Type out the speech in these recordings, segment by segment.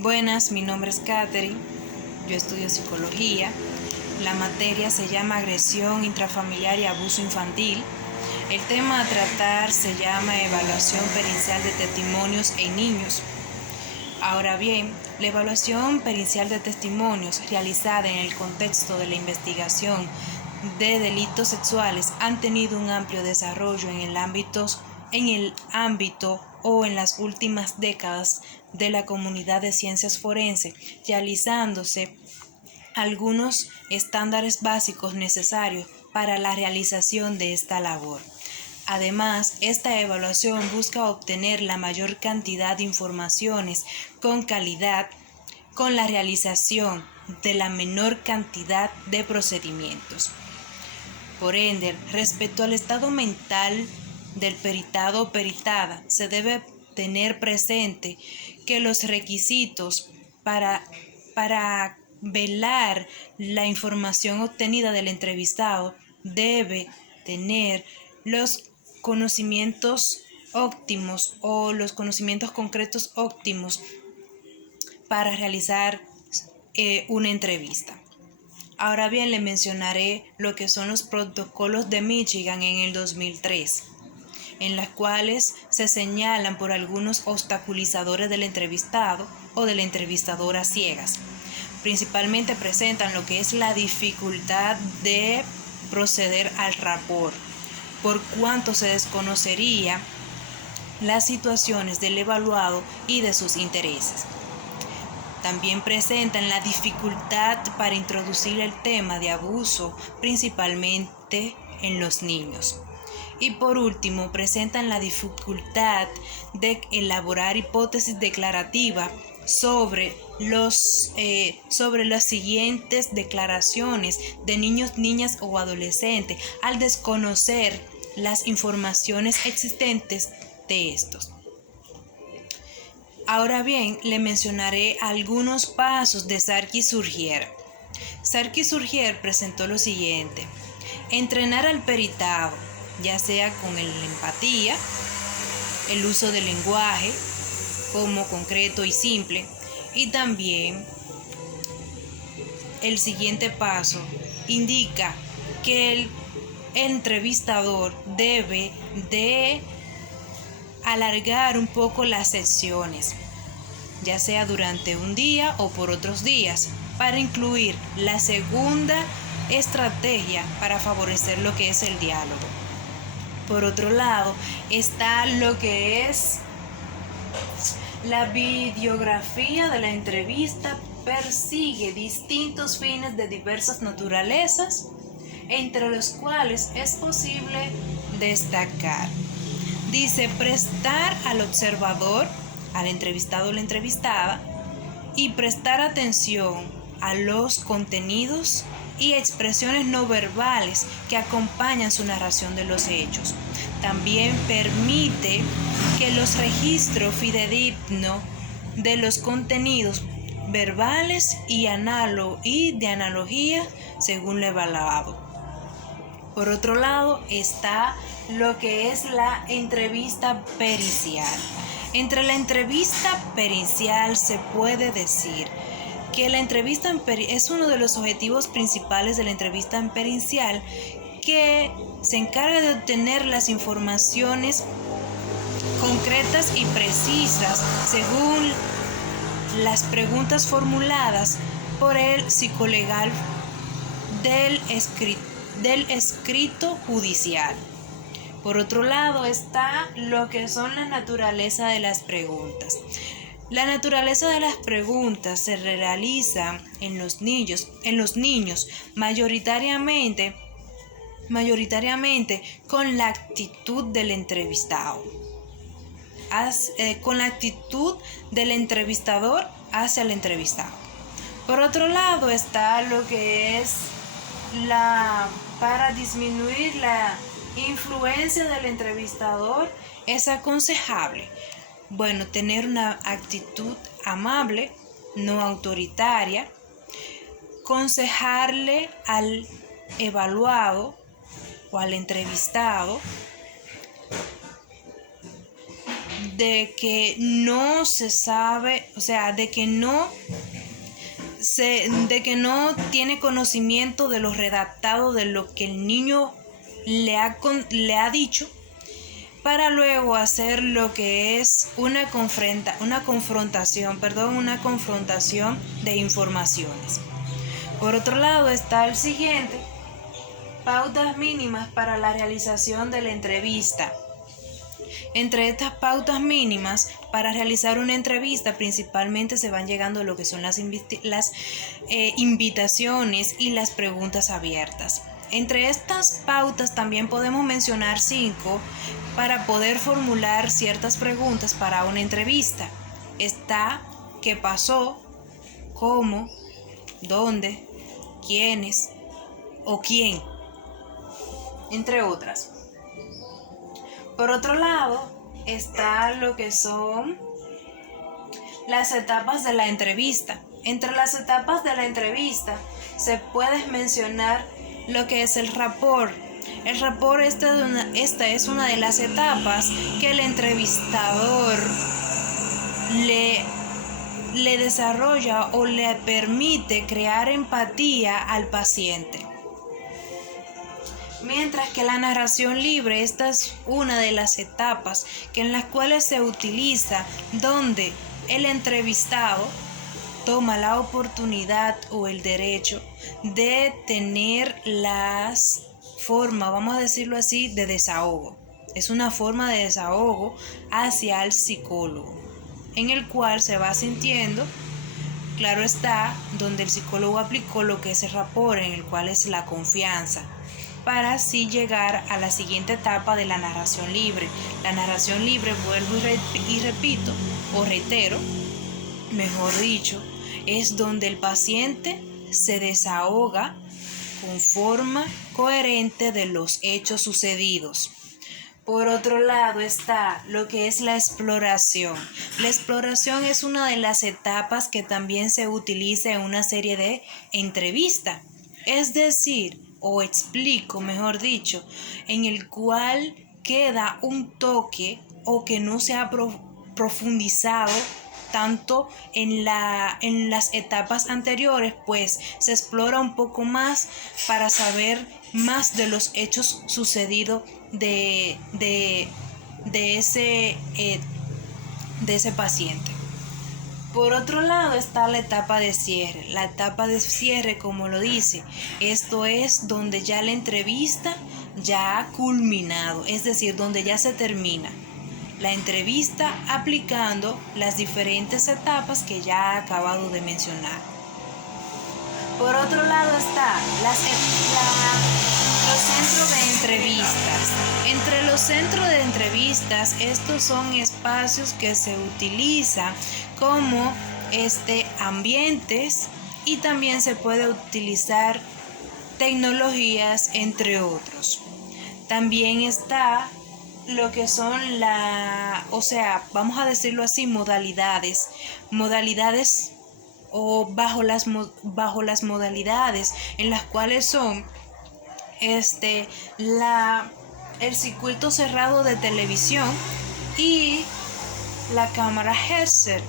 Buenas, mi nombre es Katherine, yo estudio psicología. La materia se llama agresión intrafamiliar y abuso infantil. El tema a tratar se llama evaluación pericial de testimonios en niños. Ahora bien, la evaluación pericial de testimonios realizada en el contexto de la investigación de delitos sexuales han tenido un amplio desarrollo en el ámbito o en las últimas décadas de la comunidad de ciencias forenses, realizándose algunos estándares básicos necesarios para la realización de esta labor. Además, esta evaluación busca obtener la mayor cantidad de informaciones con calidad con la realización de la menor cantidad de procedimientos. Por ende, respecto al estado mental del peritado o peritada, se debe tener presente que los requisitos para velar la información obtenida del entrevistado debe tener los conocimientos óptimos o los conocimientos concretos óptimos para realizar una entrevista. Ahora bien, le mencionaré lo que son los protocolos de Michigan en el 2003, en las cuales se señalan por algunos obstaculizadores del entrevistado o de la entrevistadora ciegas. Principalmente presentan lo que es la dificultad de proceder al rapport, por cuanto se desconocería las situaciones del evaluado y de sus intereses. También presentan la dificultad para introducir el tema de abuso, principalmente en los niños. Y por último, presentan la dificultad de elaborar hipótesis declarativas sobre las siguientes declaraciones de niños, niñas o adolescentes, al desconocer las informaciones existentes de estos. Ahora bien, le mencionaré algunos pasos de Sarkis-Surgier. Sarkis-Surgier presentó lo siguiente: entrenar al peritado, ya sea con la empatía, el uso del lenguaje como concreto y simple, y también el siguiente paso indica que el entrevistador debe de alargar un poco las sesiones, ya sea durante un día o por otros días, para incluir la segunda estrategia para favorecer lo que es el diálogo. Por otro lado, está lo que es la videografía de la entrevista. Persigue distintos fines de diversas naturalezas, entre los cuales es posible destacar. Dice: prestar al observador, al entrevistado o la entrevistada, y prestar atención a los contenidos y expresiones no verbales que acompañan su narración de los hechos. También permite que los registros fidedignos de los contenidos verbales y de analogía según lo evaluado. Por otro lado está lo que es la entrevista pericial. Entre la entrevista pericial se puede decir que la entrevista es uno de los objetivos principales de la entrevista pericial, que se encarga de obtener las informaciones concretas y precisas según las preguntas formuladas por el psicolegal del escrito judicial. Por otro lado está lo que son la naturaleza de las preguntas. La naturaleza de las preguntas se realiza en los niños mayoritariamente con la actitud del entrevistado, con la actitud del entrevistador hacia el entrevistado. Por otro lado está lo que es para disminuir la influencia del entrevistador, es aconsejable, tener una actitud amable, no autoritaria, aconsejarle al evaluado o al entrevistado de que no se sabe, o sea, de que no tiene conocimiento de lo redactado de lo que el niño le ha dicho, para luego hacer lo que es una confrontación de informaciones. Por otro lado está el siguiente: pautas mínimas para la realización de la entrevista. Entre estas pautas mínimas para realizar una entrevista, principalmente se van llegando a lo que son las invitaciones y las preguntas abiertas. Entre estas pautas también podemos mencionar 5 para poder formular ciertas preguntas para una entrevista. Está: ¿qué pasó? ¿Cómo? ¿Dónde? ¿Quiénes? ¿O quién? Entre otras. Por otro lado, está lo que son las etapas de la entrevista. Entre las etapas de la entrevista se puede mencionar lo que es el rapport. El rapport, esta es una de las etapas que el entrevistador le desarrolla o le permite crear empatía al paciente. Mientras que la narración libre, esta es una de las etapas en las cuales se utiliza, donde el entrevistado toma la oportunidad o el derecho de tener las formas, vamos a decirlo así, de desahogo. Es una forma de desahogo hacia el psicólogo, en el cual se va sintiendo, claro está, donde el psicólogo aplicó lo que es el rapport, en el cual es la confianza, para así llegar a la siguiente etapa de la narración libre. La narración libre, vuelvo y repito, o reitero, mejor dicho, es donde el paciente se desahoga con forma coherente de los hechos sucedidos. Por otro lado está lo que es la exploración. La exploración es una de las etapas que también se utiliza en una serie de entrevistas. Es decir, o explico, mejor dicho, en el cual queda un toque o que no se ha profundizado tanto en las etapas anteriores, pues se explora un poco más para saber más de los hechos sucedidos de ese paciente. Por otro lado está la etapa de cierre. La etapa de cierre, como lo dice, esto es donde ya la entrevista ya ha culminado, es decir, donde ya se termina la entrevista aplicando las diferentes etapas que ya he acabado de mencionar. Por otro lado está los centros de entrevistas. Entre los centros de entrevistas, estos son espacios que se utilizan como ambientes, y también se puede utilizar tecnologías, entre otros. También está lo que son vamos a decirlo así, modalidades o bajo las modalidades en las cuales son el circuito cerrado de televisión y la cámara Hessel.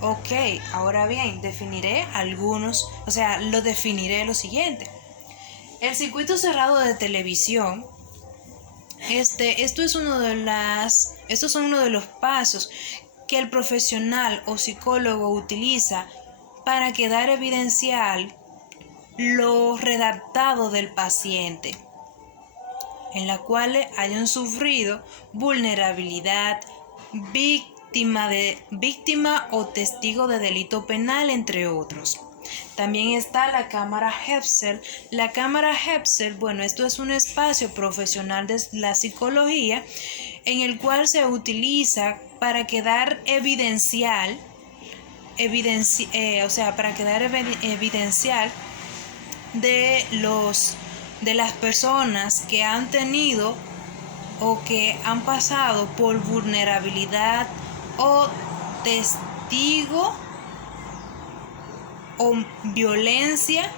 Ok, ahora bien, definiré lo siguiente. El circuito cerrado de televisión, estos son uno de los pasos que el profesional o psicólogo utiliza para quedar evidencial lo redactado del paciente, en la cual hayan sufrido vulnerabilidad, víctima o testigo de delito penal, entre otros. También está la cámara Hessel. La cámara Hessel, esto es un espacio profesional de la psicología en el cual se utiliza para quedar evidencial de las personas que han tenido o que han pasado por vulnerabilidad o testigo o violencia,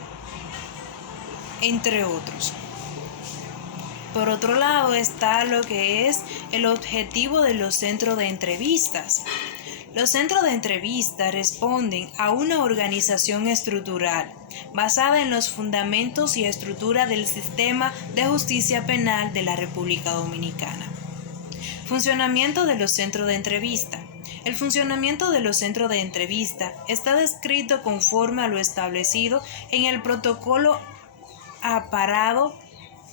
entre otros. Por otro lado está lo que es el objetivo de los centros de entrevistas. Los centros de entrevista responden a una organización estructural basada en los fundamentos y estructura del sistema de justicia penal de la República Dominicana. Funcionamiento de los centros de entrevista. El funcionamiento de los centros de entrevista está descrito conforme a lo establecido en el protocolo amparado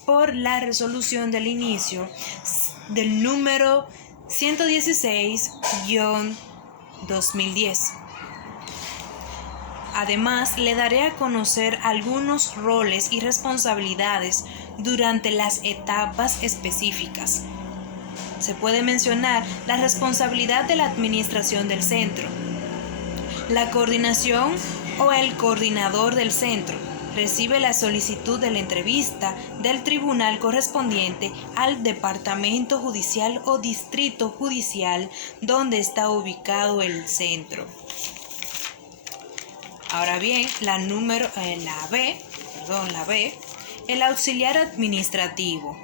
por la resolución del inicio del número 116-2010. Además, le daré a conocer algunos roles y responsabilidades durante las etapas específicas. Se puede mencionar la responsabilidad de la administración del centro, la coordinación o el coordinador del centro. Recibe la solicitud de la entrevista del tribunal correspondiente al departamento judicial o distrito judicial donde está ubicado el centro. Ahora bien, la B, el auxiliar administrativo.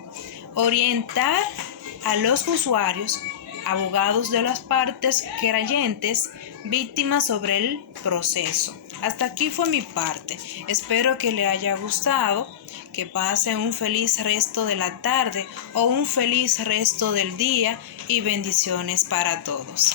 Orientar a los usuarios, abogados de las partes querellantes, víctimas sobre el proceso. Hasta aquí fue mi parte. Espero que le haya gustado, que pase un feliz resto de la tarde o un feliz resto del día y bendiciones para todos.